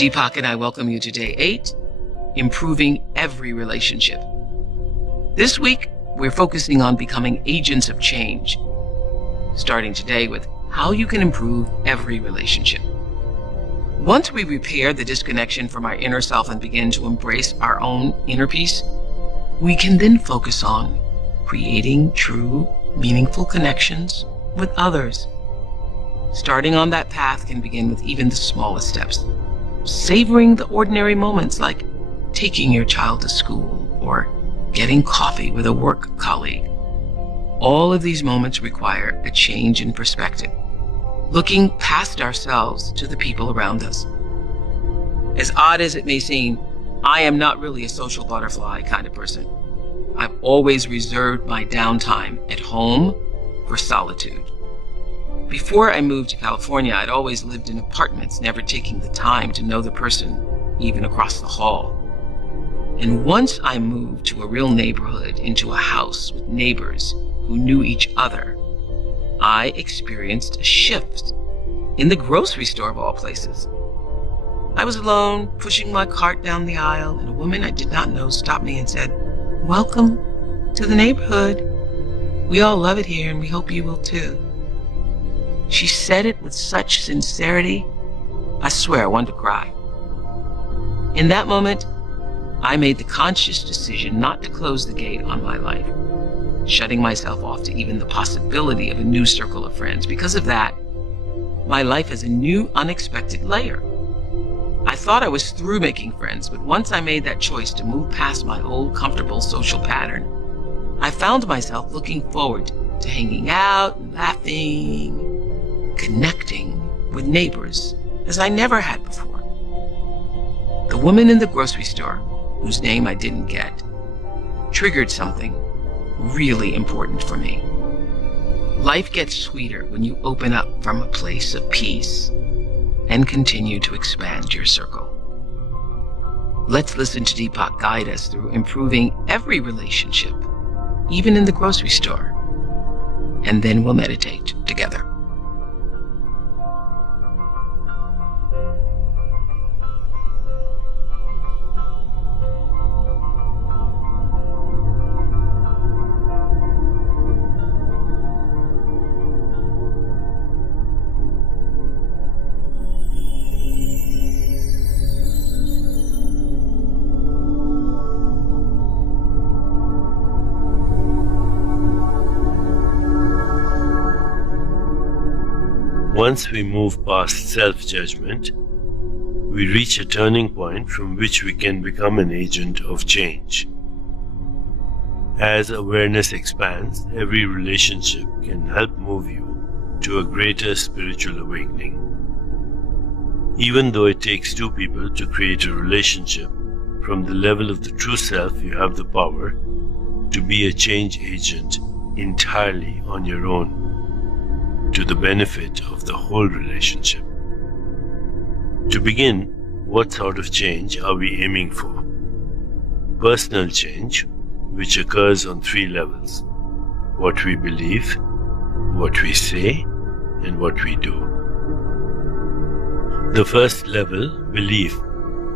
Deepak and I welcome you to Day 8, Improving Every Relationship. This week, we're focusing on becoming agents of change, starting today with how you can improve every relationship. Once we repair the disconnection from our inner self and begin to embrace our own inner peace, we can then focus on creating true, meaningful connections with others. Starting on that path can begin with even the smallest steps. Savoring the ordinary moments like taking your child to school or getting coffee with a work colleague. All of these moments require a change in perspective, looking past ourselves to the people around us. As odd as it may seem, I am not really a social butterfly kind of person. I've always reserved my downtime at home for solitude. Before I moved to California, I'd always lived in apartments, never taking the time to know the person even across the hall. And once I moved to a real neighborhood, into a house with neighbors who knew each other, I experienced a shift in the grocery store of all places. I was alone, pushing my cart down the aisle, and a woman I did not know stopped me and said, "Welcome to the neighborhood. We all love it here and we hope you will too." She said it with such sincerity, I swear I wanted to cry. In that moment, I made the conscious decision not to close the gate on my life, shutting myself off to even the possibility of a new circle of friends. Because of that, my life has a new, unexpected layer. I thought I was through making friends, but once I made that choice to move past my old comfortable social pattern, I found myself looking forward to hanging out and laughing, connecting with neighbors as I never had before. The woman in the grocery store, whose name I didn't get, triggered something really important for me. Life gets sweeter when you open up from a place of peace and continue to expand your circle. Let's listen to Deepak guide us through improving every relationship, even in the grocery store, and then we'll meditate together. Once we move past self-judgment, we reach a turning point from which we can become an agent of change. As awareness expands, every relationship can help move you to a greater spiritual awakening. Even though it takes two people to create a relationship, from the level of the true self, you have the power to be a change agent entirely on your own, to the benefit of the whole relationship. To begin, what sort of change are we aiming for? Personal change, which occurs on three levels: what we believe, what we say, and what we do. The first level, belief,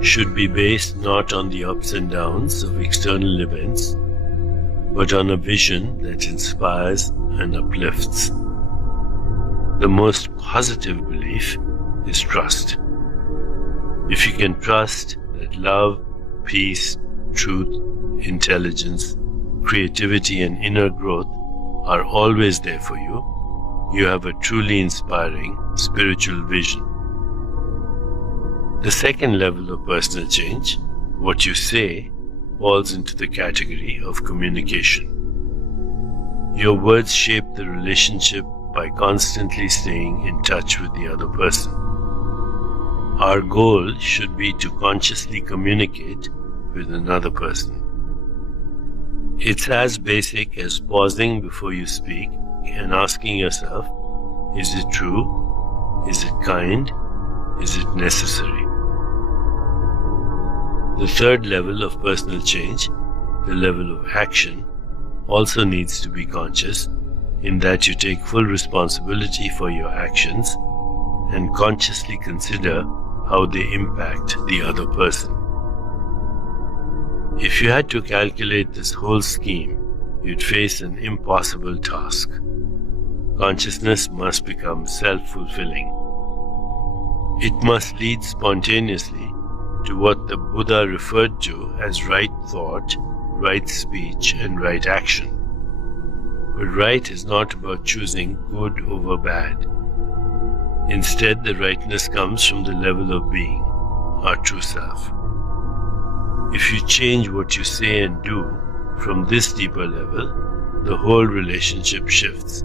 should be based not on the ups and downs of external events, but on a vision that inspires and uplifts. The most positive belief is trust. If you can trust that love, peace, truth, intelligence, creativity, and inner growth are always there for you, you have a truly inspiring spiritual vision. The second level of personal change, what you say, falls into the category of communication. Your words shape the relationship by constantly staying in touch with the other person. Our goal should be to consciously communicate with another person. It's as basic as pausing before you speak and asking yourself, is it true? Is it kind? Is it necessary? The third level of personal change, the level of action, also needs to be conscious, in that you take full responsibility for your actions and consciously consider how they impact the other person. If you had to calculate this whole scheme, you'd face an impossible task. Consciousness must become self-fulfilling. It must lead spontaneously to what the Buddha referred to as right thought, right speech, and right action. But right is not about choosing good over bad. Instead, the rightness comes from the level of being, our true self. If you change what you say and do from this deeper level, the whole relationship shifts,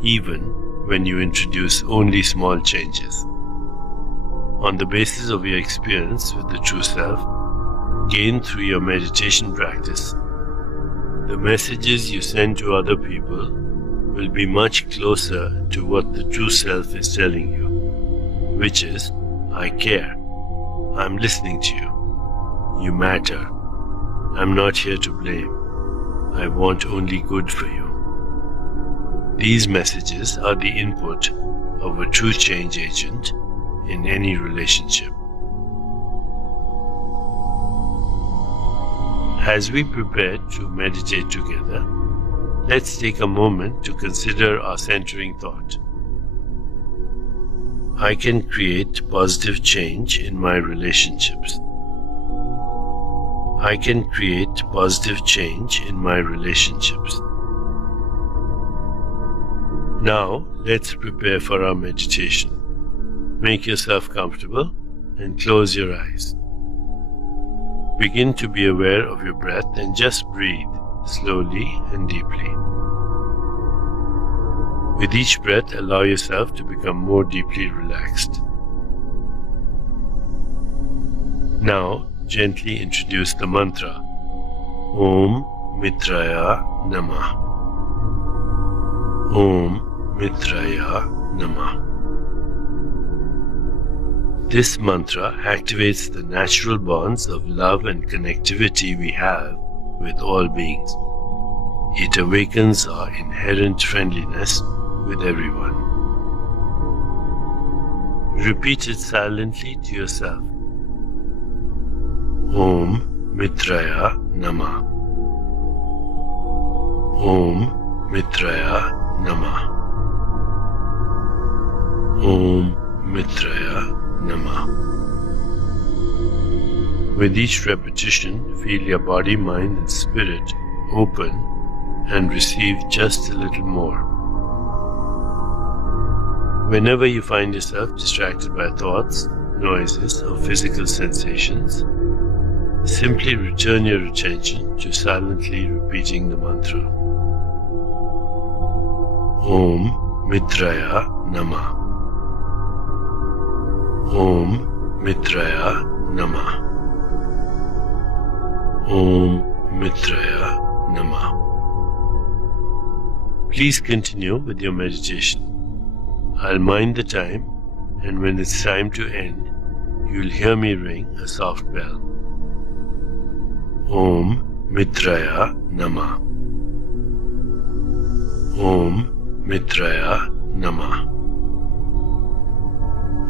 even when you introduce only small changes. On the basis of your experience with the true self, gained through your meditation practice, the messages you send to other people will be much closer to what the true self is telling you, which is, I care, I'm listening to you, you matter, I'm not here to blame, I want only good for you. These messages are the input of a true change agent in any relationship. As we prepare to meditate together, let's take a moment to consider our centering thought. I can create positive change in my relationships. I can create positive change in my relationships. Now, let's prepare for our meditation. Make yourself comfortable and close your eyes. Begin to be aware of your breath and just breathe slowly and deeply. With each breath, allow yourself to become more deeply relaxed. Now, gently introduce the mantra Om Mitraya Namah. Om Mitraya Namah. This mantra activates the natural bonds of love and connectivity we have with all beings. It awakens our inherent friendliness with everyone. Repeat it silently to yourself. Om Mitraya Namah. Om Mitraya Namah. Om Mitraya Namah. With each repetition, feel your body, mind, and spirit open and receive just a little more. Whenever you find yourself distracted by thoughts, noises, or physical sensations, simply return your attention to silently repeating the mantra. Om Mitraya Namah. Om Mitraya Namah. Om Mitraya Namah. Please continue with your meditation. I'll mind the time, and when it's time to end, you'll hear me ring a soft bell. Om Mitraya Namah. Om Mitraya Namah.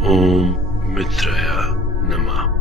Om Mitraya Namah.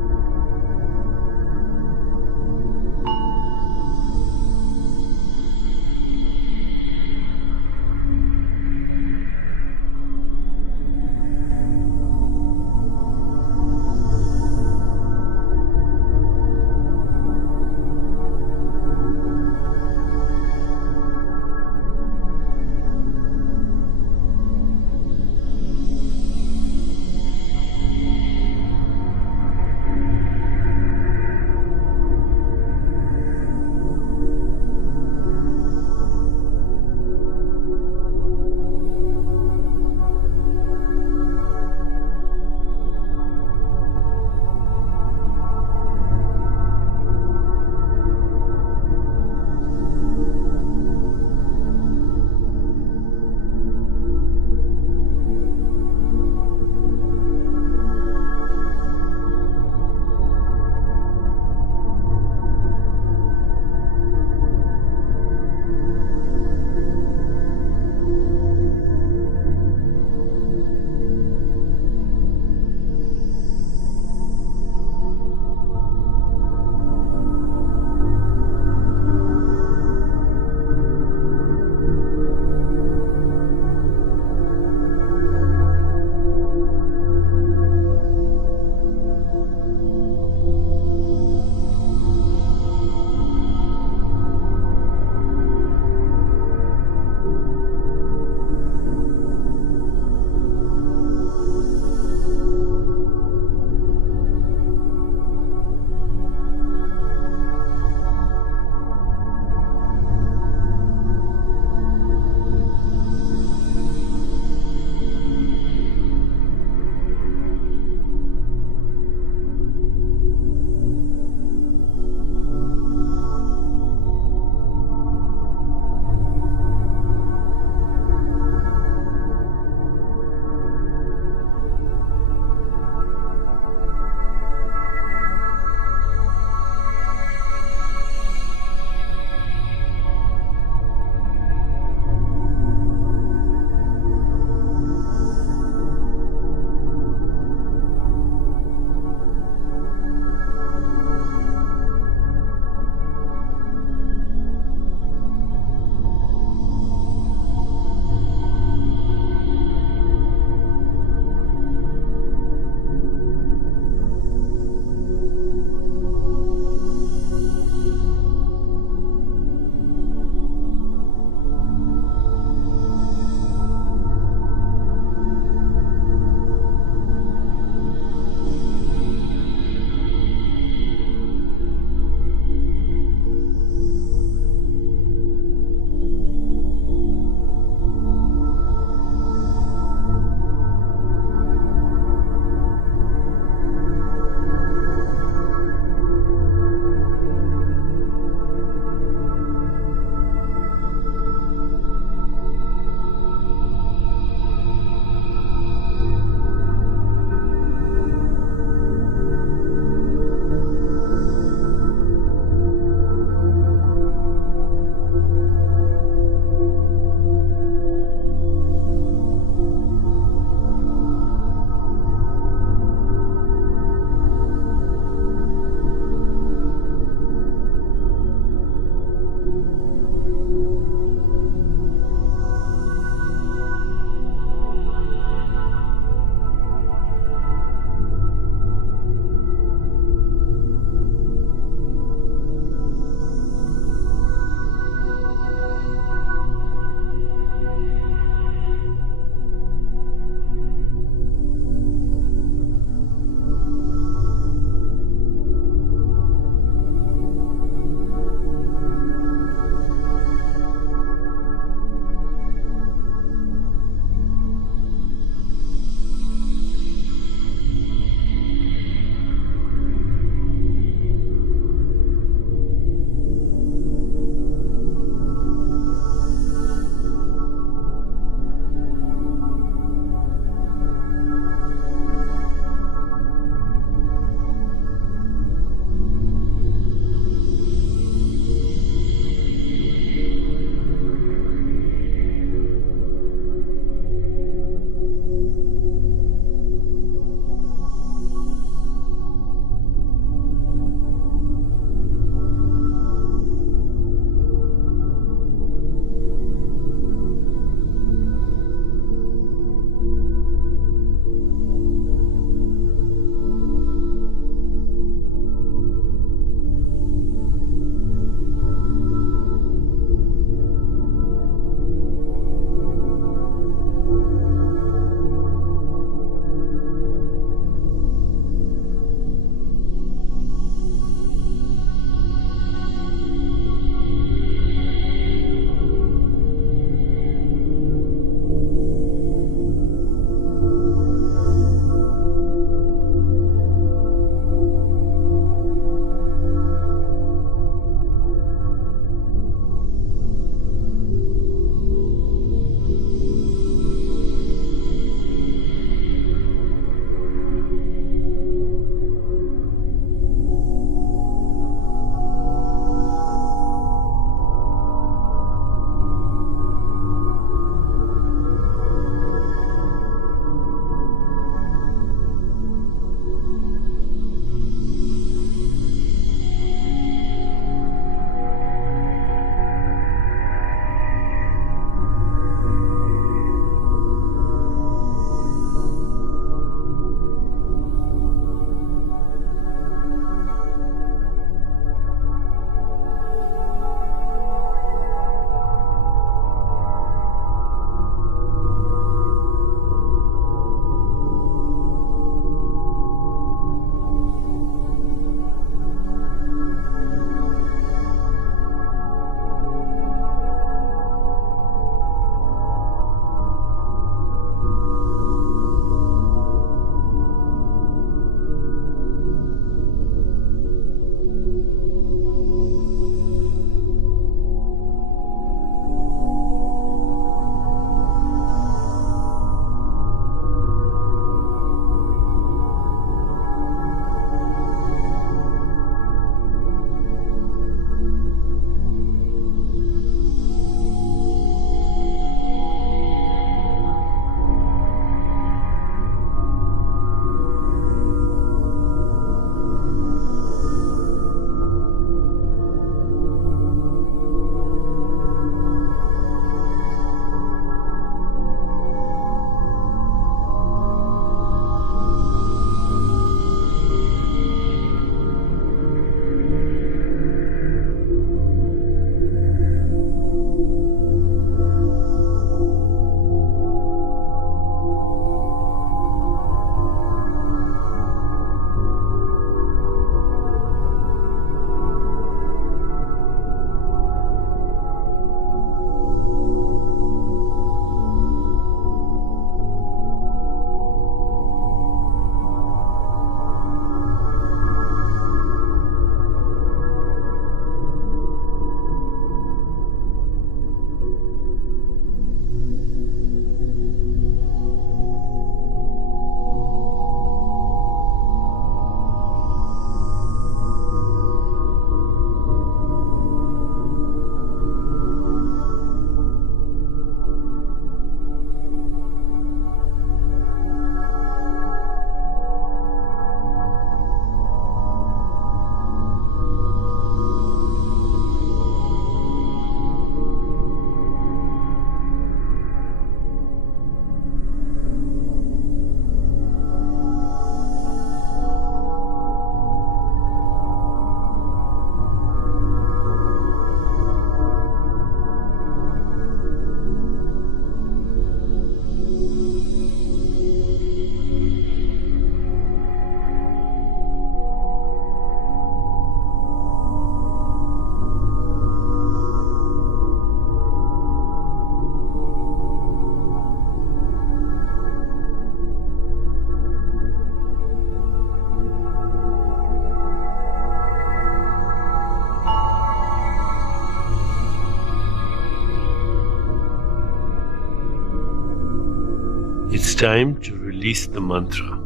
It's time to release the mantra.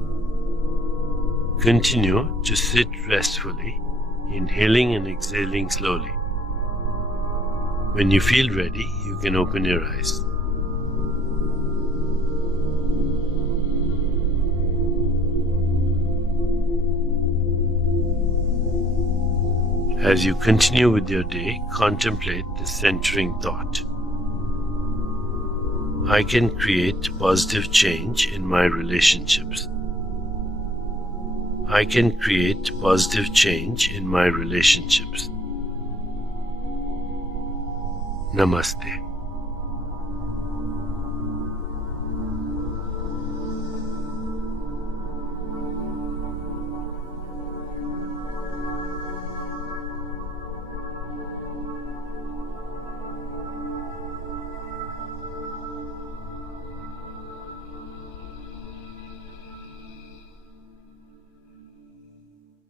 Continue to sit restfully, inhaling and exhaling slowly. When you feel ready, you can open your eyes. As you continue with your day, contemplate the centering thought. I can create positive change in my relationships. I can create positive change in my relationships. Namaste.